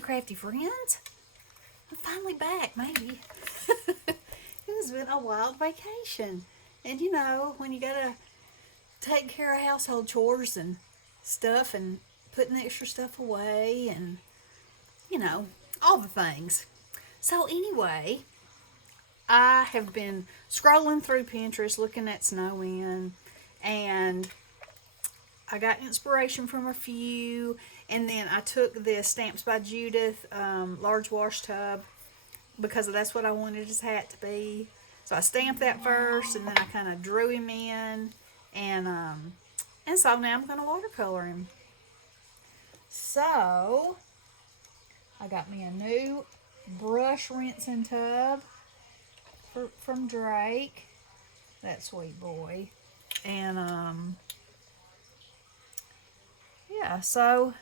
Crafty Friends. I'm finally back, maybe. It has been a wild vacation. And you know, when you gotta take care of household chores and stuff and putting the extra stuff away and, you know, all the things. So, anyway, I have been scrolling through Pinterest looking at snowman, and I got inspiration from a few, and then I took this Stamps by Judith large wash tub because that's what I wanted his hat to be. So I stamped that first, and then I kind of drew him in, and so now I'm going to watercolor him. So I got me a new brush rinsing tub from Drake, that sweet boy, and yeah, so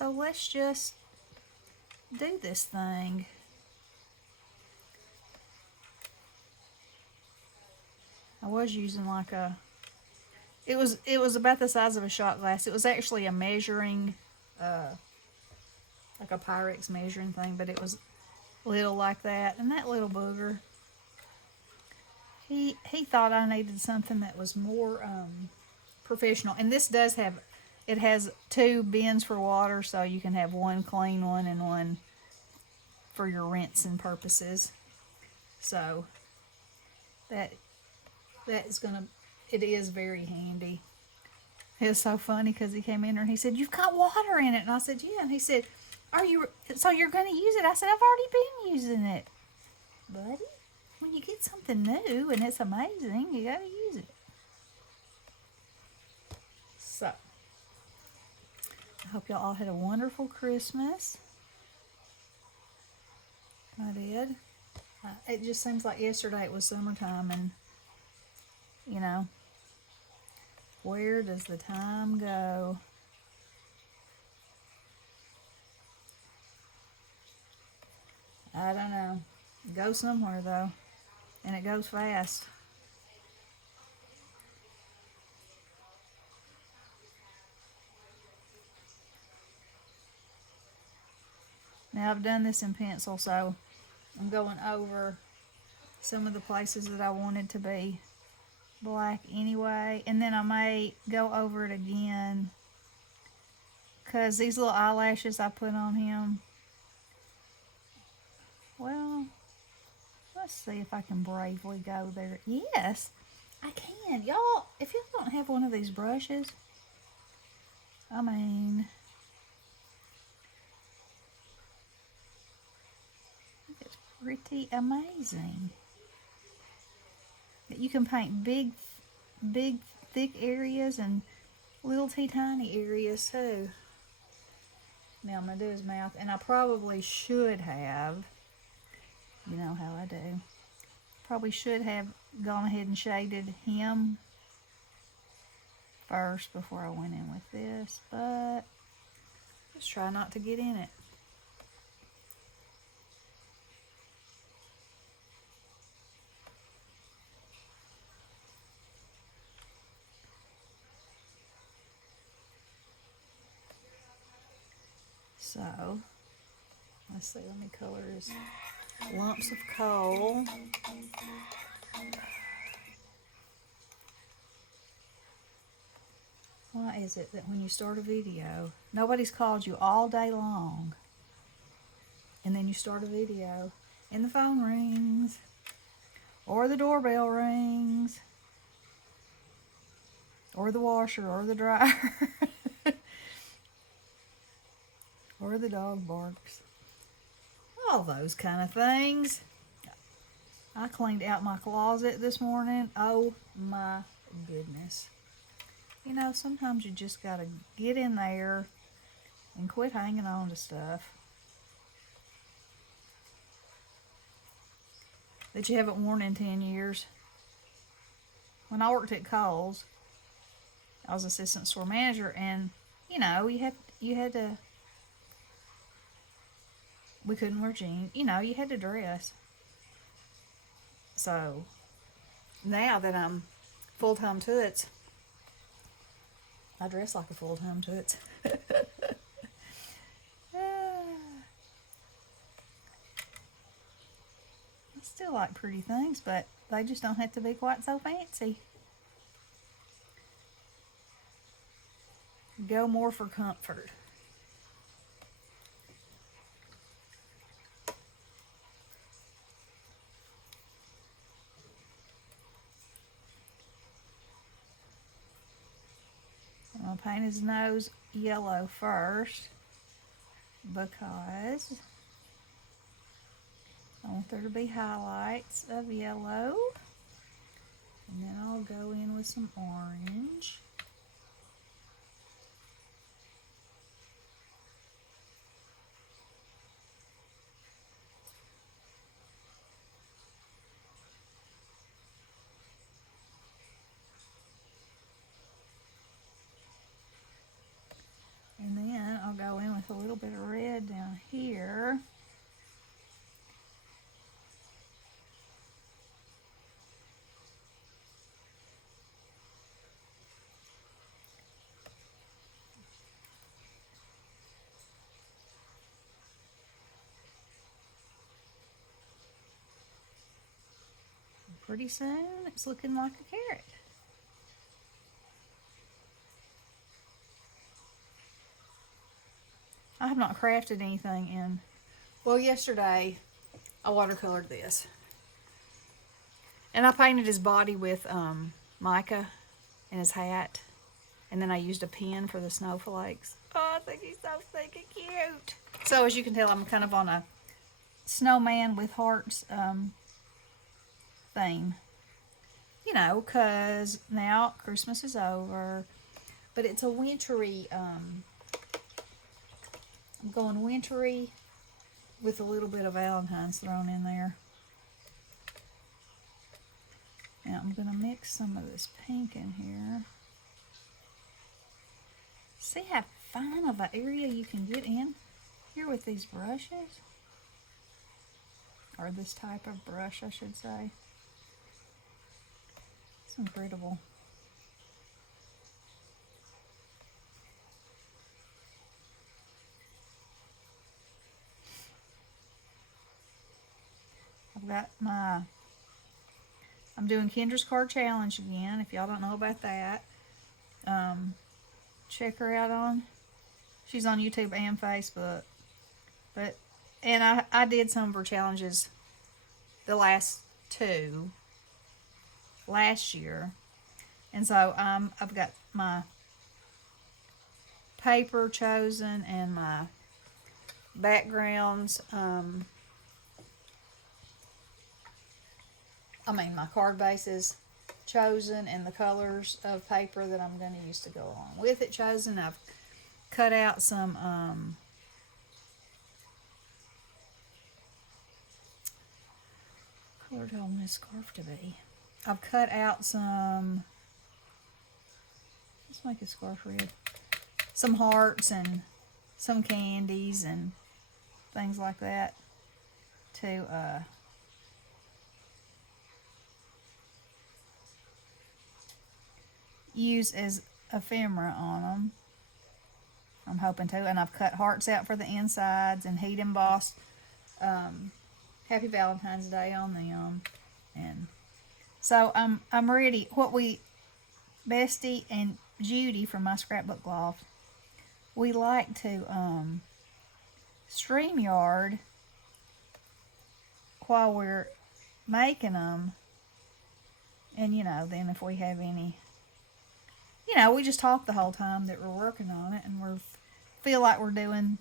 let's just do this thing. I was using like it was about the size of a shot glass. It was actually a measuring like a Pyrex measuring thing, but it was little like that. And that little booger, he thought I needed something that was more professional. And this does have, it has 2 bins for water, so you can have one clean one and one for your rinsing purposes. So that is gonna, it is very handy. It was so funny because he came in there and he said, "You've got water in it," and I said, "Yeah," and he said, so you're gonna use it?" I said, "I've already been using it, buddy. When you get something new and it's amazing, you gotta use it." So I hope y'all all had a wonderful Christmas. I did. It just seems like yesterday it was summertime, and you know, where does the time go? I don't know. It goes somewhere though, and it goes fast. Now I've done this in pencil, so I'm going over some of the places that I wanted to be black anyway, and then I may go over it again because these little eyelashes I put on him, well, let's see if I can bravely go there. Yes, I can. Y'all, if y'all don't have one of these brushes, I mean, it's pretty amazing. You can paint big, thick areas and little tiny areas too. Now I'm going to do his mouth, and I probably should have, you know how I do, probably should have gone ahead and shaded him first before I went in with this, but just try not to get in it. So, let's see, let me color his lumps of coal. Why is it that when you start a video, nobody's called you all day long, and then you start a video, and the phone rings, or the doorbell rings, or the washer, or the dryer, or the dog barks. All those kind of things. I cleaned out my closet this morning. Oh my goodness. You know, sometimes you just gotta get in there and quit hanging on to stuff that you haven't worn in 10 years. When I worked at Kohl's, I was assistant store manager, and you know, you had to, we couldn't wear jeans, you know, you had to dress. So now that I'm full-time toots, I dress like a full-time toots. still like pretty things, but they just don't have to be quite so fancy. Go more for comfort. I'm going to paint his nose yellow first because I want there to be highlights of yellow. And then I'll go in with some orange. And then I'll go in with a little bit of red down here. Pretty soon, it's looking like a carrot. I have not crafted anything in, well, yesterday I watercolored this. And I painted his body with mica and his hat. And then I used a pen for the snowflakes. Oh, I think he's so stinking cute. So as you can tell, I'm kind of on a snowman with hearts theme. You know, because now Christmas is over. But it's a wintry, I'm going wintry with a little bit of Valentine's thrown in there. Now I'm going to mix some of this pink in here. See how fine of an area you can get in here with these brushes? Or this type of brush, I should say. It's incredible. I've got my, I'm doing Kendra's Card Challenge again, if y'all don't know about that. Check her out on, she's on YouTube and Facebook. And I did some of her challenges, the last two, last year. And so I've got my paper chosen and my backgrounds, my card bases chosen and the colors of paper that I'm going to use to go along with it chosen. I've cut out some color do I want this scarf to be? I've cut out some, let's make a scarf red, some hearts and some candies and things like that to use as ephemera on them. I'm hoping to. And I've cut hearts out for the insides and heat embossed Happy Valentine's Day on them. And so I'm ready. Bestie and Judy from my scrapbook loft, we like to StreamYard while we're making them. And then if we have any, we just talk the whole time that we're working on it, and we feel like we're doing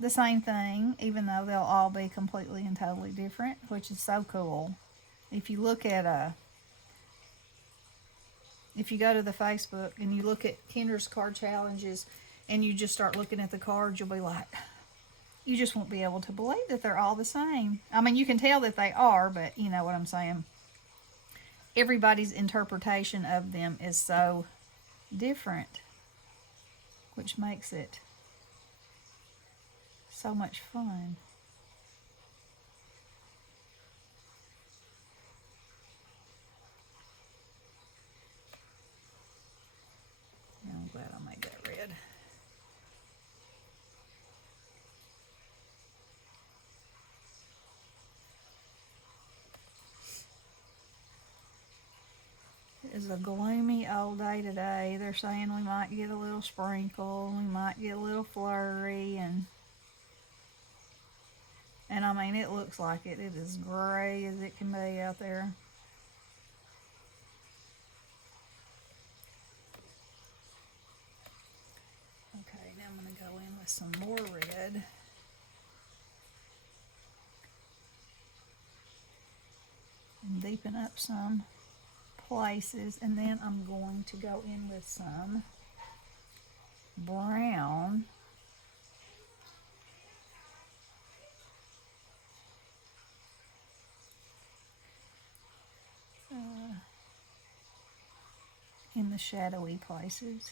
the same thing, even though they'll all be completely and totally different, which is so cool. If you look at if you go to the Facebook and you look at Kendra's Card Challenges and you just start looking at the cards, you'll be like, you just won't be able to believe that they're all the same. I mean, you can tell that they are, but you know what I'm saying. Everybody's interpretation of them is so different, which makes it so much fun. I'm glad I made that red. is a gloomy old day today. They're saying we might get a little sprinkle, we might get a little flurry, and I mean, it looks like it. It is gray as it can be out there. Okay, now I'm going to go in with some more red. And deepen up some places, and then I'm going to go in with some brown. In the shadowy places.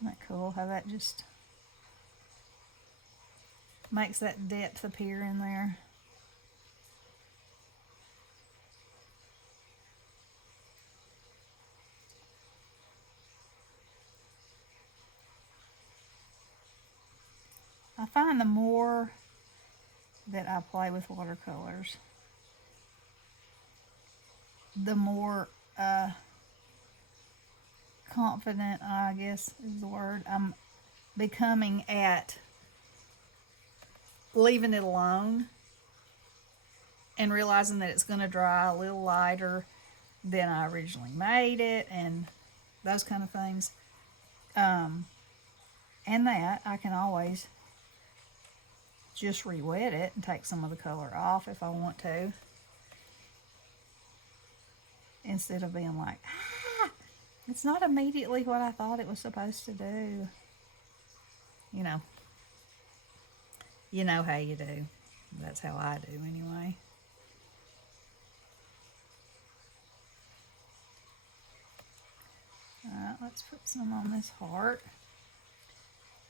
Isn't that cool how that just makes that depth appear in there? I find the more that I play with watercolors, the more confident, I guess is the word, I'm becoming at leaving it alone and realizing that it's going to dry a little lighter than I originally made it, and those kind of things. And that I can always just re-wet it and take some of the color off if I want to, instead of being like, it's not immediately what I thought it was supposed to do. You know how you do. That's how I do anyway. Alright, let's put some on this heart.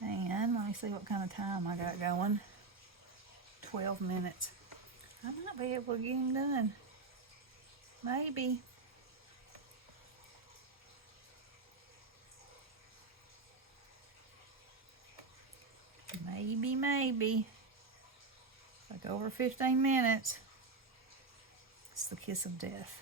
And let me see what kind of time I got going. 12 minutes. I might be able to get him done. Maybe. Maybe. Like over 15 minutes. It's the kiss of death.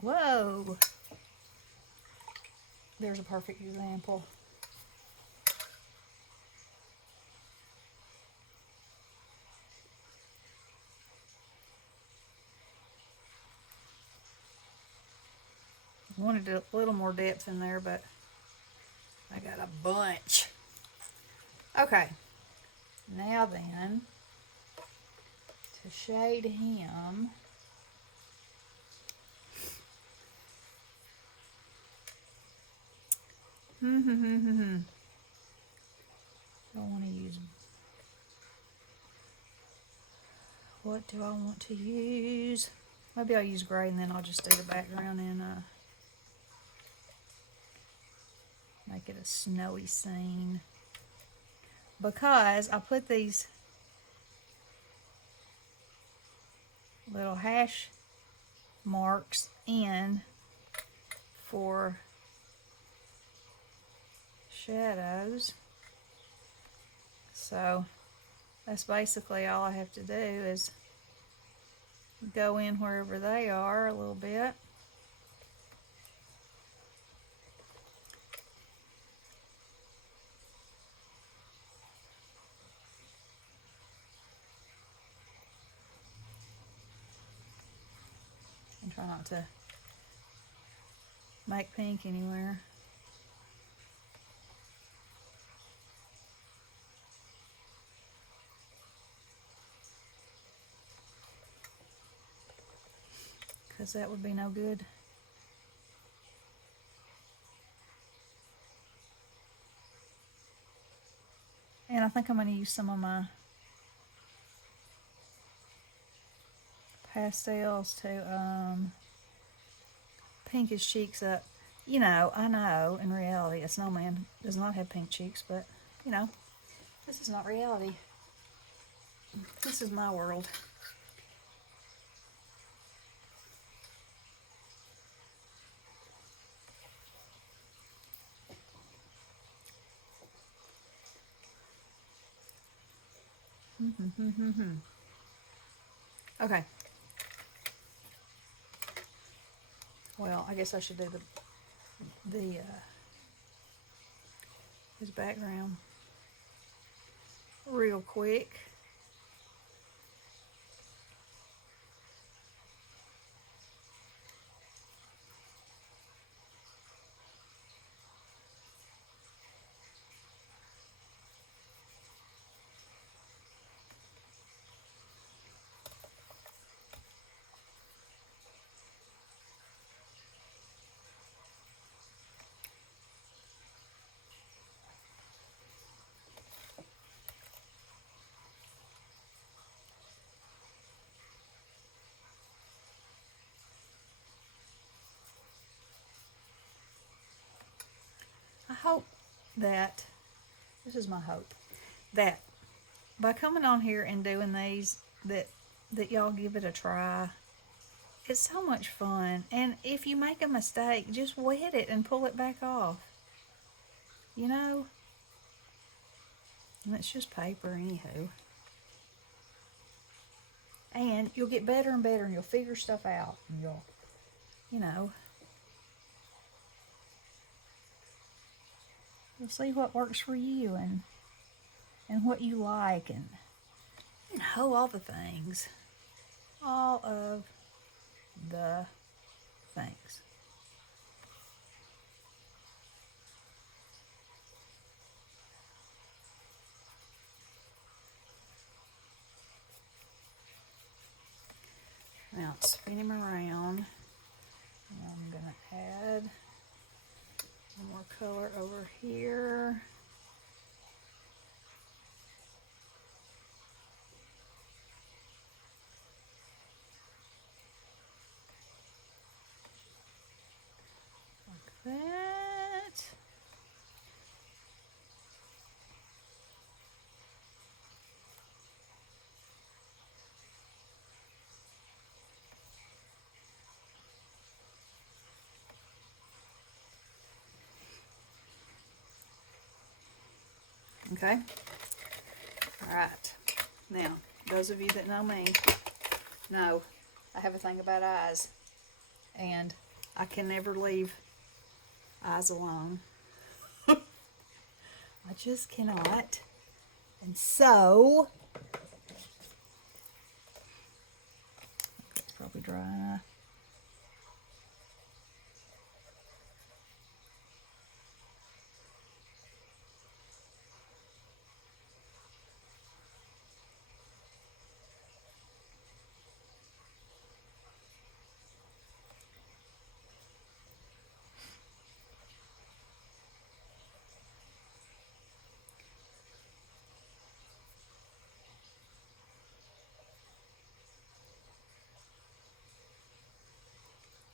Whoa! There's a perfect example. I wanted a little more depth in there, but I got a bunch. Okay, now then, to shade him, I want to use, what do I want to use? Maybe I'll use gray and then I'll just do the background and make it a snowy scene. Because I put these little hash marks in for shadows. So that's basically all I have to do is go in wherever they are a little bit. And try not to make pink anywhere. Because that would be no good. And I think I'm going to use some of my pastels to pink his cheeks up. You know, I know in reality a snowman does not have pink cheeks, but you know, this is not reality. This is my world. Okay. Well, I guess I should do the his background real quick. I hope that this is my hope that by coming on here and doing these that y'all give it a try. It's so much fun. And if you make a mistake, just wet it and pull it back off. You know? And it's just paper, anywho. And you'll get better and better, and you'll figure stuff out. And you know, you'll see what works for you and what you like, and you know, all the things. All of the things. Now spin him around. And I'm going to add one more color over here. Like that. Okay. All right. Now, those of you that know me know I have a thing about eyes, and I can never leave eyes alone. I just cannot. And so, it's probably dry enough.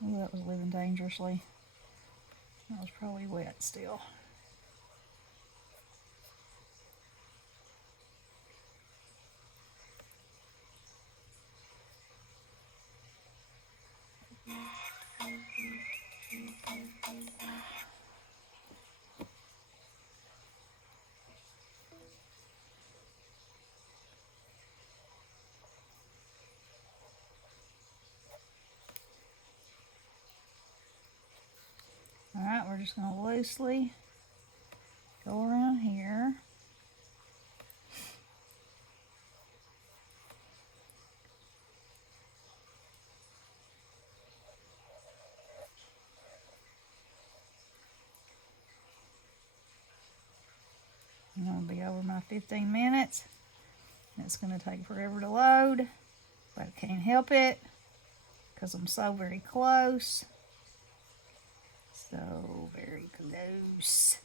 Oh, that was living dangerously. That was probably wet still. Alright, we're just going to loosely go around here. I'm going to be over my 15 minutes. It's going to take forever to load, but I can't help it because I'm so very close. So very close.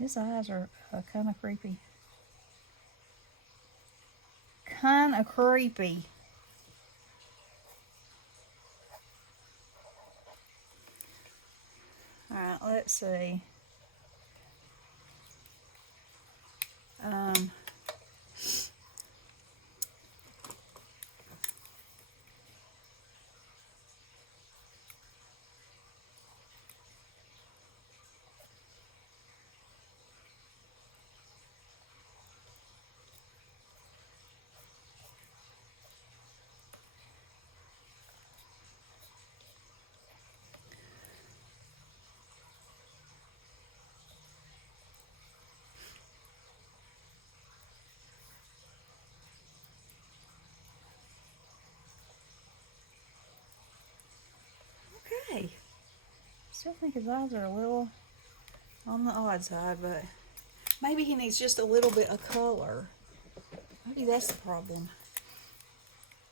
His eyes are kind of creepy. Kind of creepy. Alright, let's see. Okay. Still think his eyes are a little on the odd side, but maybe he needs just a little bit of color. Maybe that's the problem.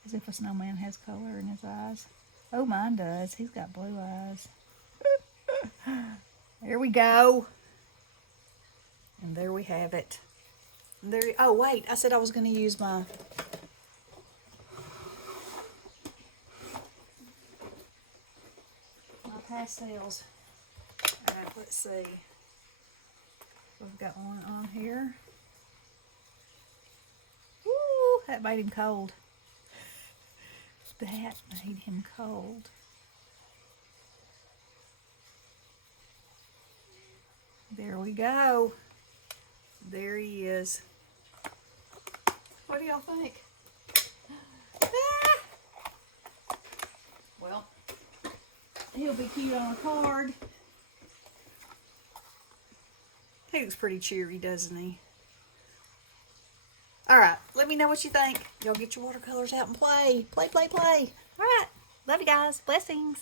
As if a snowman has color in his eyes. Oh, mine does. He's got blue eyes. There we go. And there we have it. There. Oh, wait. I said I was going to use my pastels. Alright, let's see. We've got one on here. Woo! That made him cold. That made him cold. There we go. There he is. What do y'all think? Ah! Well, he'll be cute on a card. He looks pretty cheery, doesn't he? Alright, let me know what you think. Y'all get your watercolors out and play. Play, play, play. Alright, love you guys. Blessings.